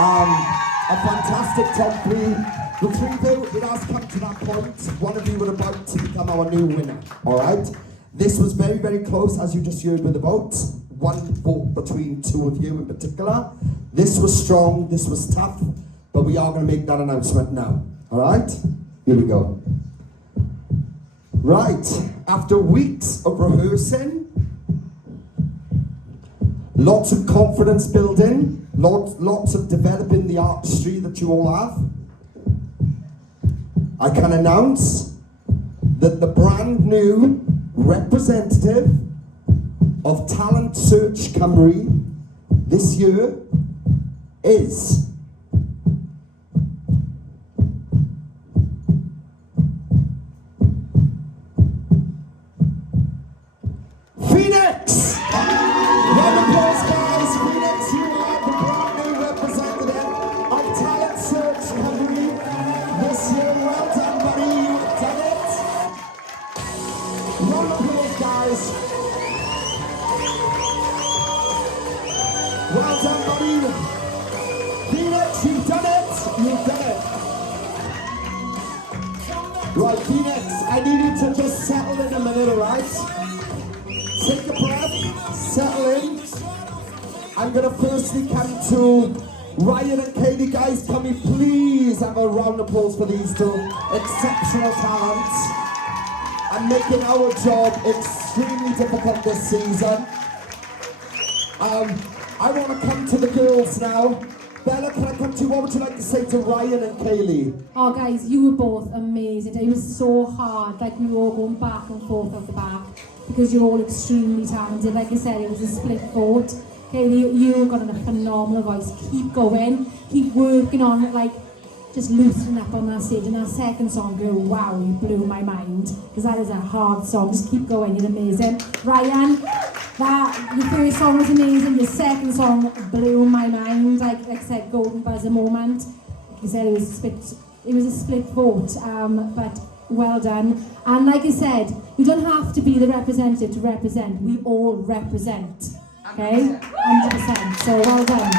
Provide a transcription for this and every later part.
A fantastic top three. The three of you, it has come to that point. One of you were about to become our new winner, alright? This was very, very close, as you just heard with the votes. One vote between two of you in particular. This was strong, this was tough, but we are going to make that announcement now, alright? Here we go. Right, after weeks of rehearsing, lots of confidence building, lots of developing the artistry that you all have, I can announce that the brand new representative of Talent Search Cymru this year is Phoenix! Round of applause, guys. Phoenix, you are the brand new representative of Talent Search Cymru this year. Well done, buddy. You've done it. Round of applause, guys. Well done, buddy. Phoenix, you've done it. You've done it. Right, Phoenix, I need you to just settle in a minute, alright? Take a breath, settle in. I'm going to firstly come to Ryan and Katie. Guys, can we please have a round of applause for these two exceptional talents and making our job extremely difficult this season. I want to come to the girls now. Bella, can I come to you? What would you like to say to Ryan and Kaylee? Oh guys, you were both amazing. It was so hard, like we were all going back and forth off the back because you're all extremely talented. Like I said, it was a split vote. Kaylee, you've got a phenomenal voice. Keep going, keep working on it, like just loosening up on that stage. And that second song, girl, wow, you blew my mind because that is a hard song. Just keep going, you're amazing. Ryan, your first song was amazing, your second song blew my mind. Like I said, golden buzzer moment. Like you said, it was a split vote, but well done. And like I said, you don't have to be the representative to represent. We all represent, okay? 100%. So well done.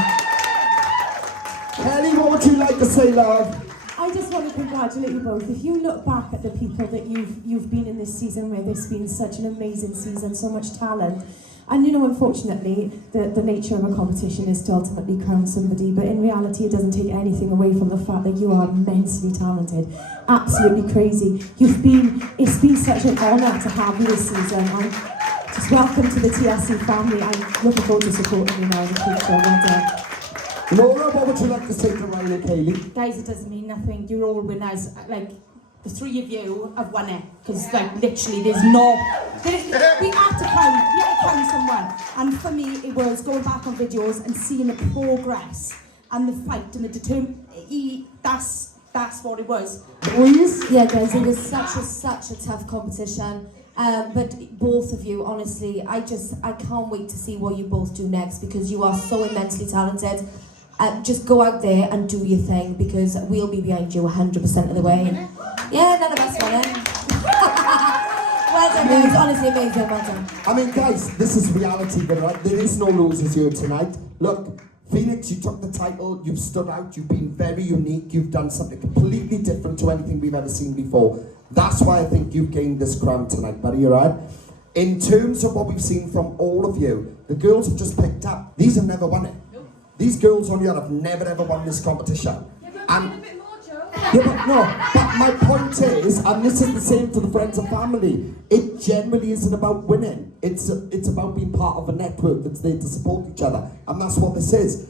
Kelly, what would you like to say, love? I just want to congratulate you both. If you look back at the people that you've been in this season with, it's been such an amazing season, so much talent. And you know, unfortunately, the nature of a competition is to ultimately crown somebody, but in reality it doesn't take anything away from the fact that you are immensely talented. Absolutely crazy. It's been such an honour to have you this season, and just welcome to the TSC family. I'm looking forward to supporting you now in the future. Well done. Laura, what would you like to say to Ryan and Kaylee? Guys, it doesn't mean nothing. You're all winners. Like, the three of you have won it. Because, like, literally, we have to crown someone. And for me, it was going back on videos and seeing the progress and the fight and the determination. That's what it was. Please? Yeah, guys, it was such a tough competition. But both of you, honestly, I can't wait to see what you both do next because you are so immensely talented. Just go out there and do your thing because we'll be behind you 100% of the way. Yeah, none of us won it. Well done, guys. Honestly, amazing. Well done. I mean, guys, this is reality, but right, there is no losers here tonight. Look, Phoenix, you took the title, you've stood out, you've been very unique, you've done something completely different to anything we've ever seen before. That's why I think you've gained this crown tonight, buddy, alright? In terms of what we've seen from all of you, the girls have just picked up. These have never won it. These girls on here have never ever won this competition. And but my point is, and this is the same to the friends and family, it generally isn't about winning. It's about being part of a network that's there to support each other. And that's what this is.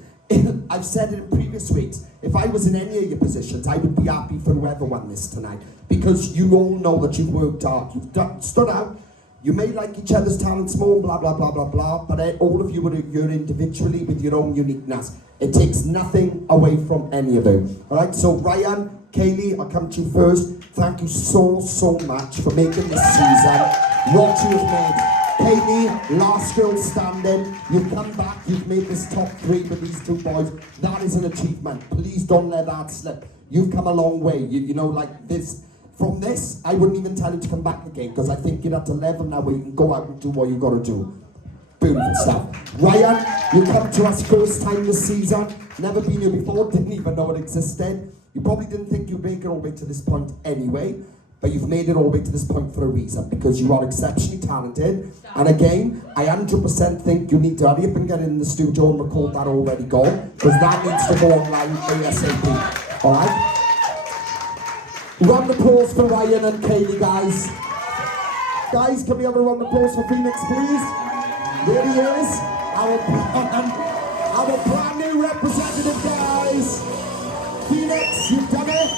I've said it in previous weeks, if I was in any of your positions, I would be happy for whoever won this tonight. Because you all know that you've worked hard, you've stood out, you may like each other's talents more, blah, blah, blah, blah, blah, but all of you are individually with your own uniqueness. It takes nothing away from any of you. All right, so Ryan, Kaylee, I'll come to you first. Thank you so much for making this season what you have made. Kaylee, last girl standing, you've come back, you've made this top three with these two boys. That is an achievement. Please don't let that slip. You've come a long way, you know, like this. From this, I wouldn't even tell you to come back again because I think you're at a level now where you can go out and do what you got to do. Beautiful stuff. Ryan, you come to us first time this season. Never been here before, didn't even know it existed. You probably didn't think you'd make it all the way to this point anyway, but you've made it all the way to this point for a reason, because you are exceptionally talented. And again, I 100% think you need to hurry up and get in the studio and record that already gone, because that needs to go online ASAP. Alright? Round of applause for Ryan and Kaylee, guys. Guys, can we have a round of applause for Phoenix, please? There he is, our brand new representative, guys. Phoenix, you've done it.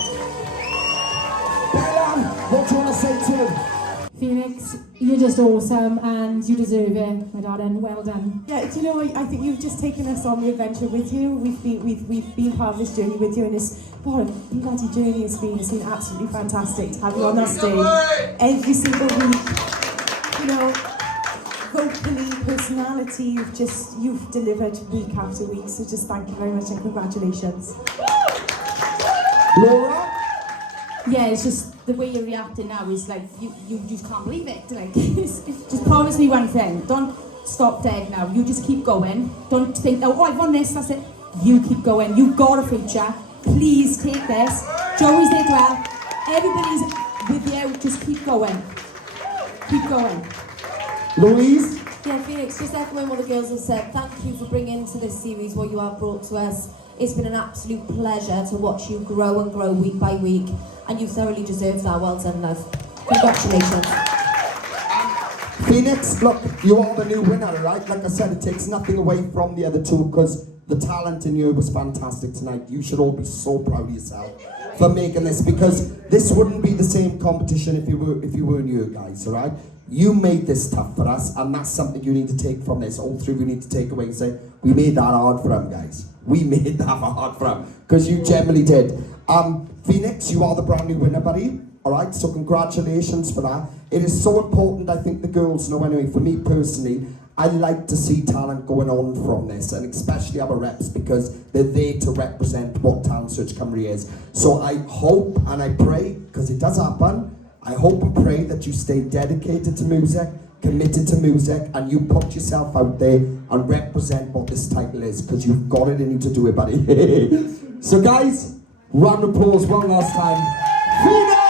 Bella, what do you want to say to him? Phoenix, you're just awesome and you deserve it, my darling. Well done. Yeah, do you know what? I think you've just taken us on the adventure with you. We've been part of this journey with you, and what a bloody journey it's been. It's been absolutely fantastic to have you on that stage every single week. You know, vocally, personality, you've delivered week after week. So just thank you very much and congratulations. Laura? Yeah, it's just the way you're reacting now is like you just can't believe it. Like, just promise me one thing. Don't stop dead now. You just keep going. Don't think, oh, I've won this, that's it. You keep going. You've got a future. Please take this. Joey's there to help. Everybody's with you. Just keep going. Keep going. Louise? Yeah, Phoenix, just echoing what the girls have said, thank you for bringing to this series what you have brought to us. It's been an absolute pleasure to watch you grow and grow week by week, and you thoroughly deserve that. Well done, love. Congratulations. Phoenix, look, you are the new winner, right? Like I said, it takes nothing away from the other two, because the talent in you was fantastic tonight. You should all be so proud of yourself for making this, because this wouldn't be the same competition if you weren't you guys, all right? You made this tough for us, and that's something you need to take from this. All three of you need to take away and say, we made that hard for them, guys. We made that hard for them, because you generally did. Phoenix, you are the brand new winner, buddy. All right, so congratulations for that. It is so important, I think the girls know anyway. For me personally, I like to see talent going on from this, and especially our reps, because they're there to represent what Talent Search Cymru is. So I hope and I pray, because it does happen, I hope and pray that you stay dedicated to music, committed to music, and you put yourself out there and represent what this title is, because you've got it in you to do it, buddy. So guys, round of applause one last time. Phoenix!